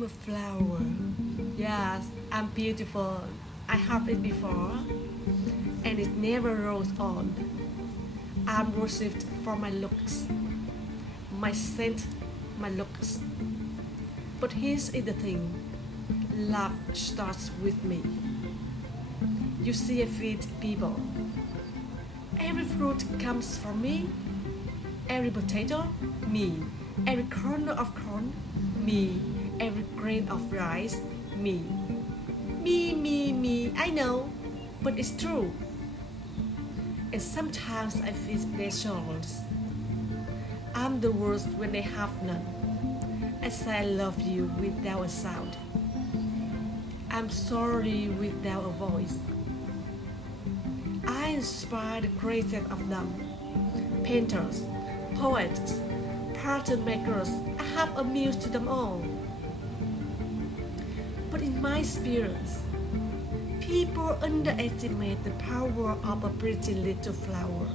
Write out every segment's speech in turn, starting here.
I'm a flower. Yes, I'm beautiful. I have it before, and it never rose on. I'm worshipped for my looks, my scent, my looks. But here's the thing, love starts with me. You see, I feed people. Every fruit comes from me. Every potato, me. Every kernel of corn, me. Every grain of rice, me. Me. I know, but it's true. And sometimes I feel their souls. I'm the worst when they have none. I say I love you without a sound. I'm sorry without a voice. I inspire the greatest of them. Painters, poets, pattern makers, I have a muse to them all. But in my experience, people underestimate the power of a pretty little flower.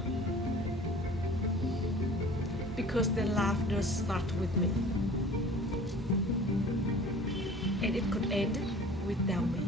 Because their laughter starts with me. And it could end without me.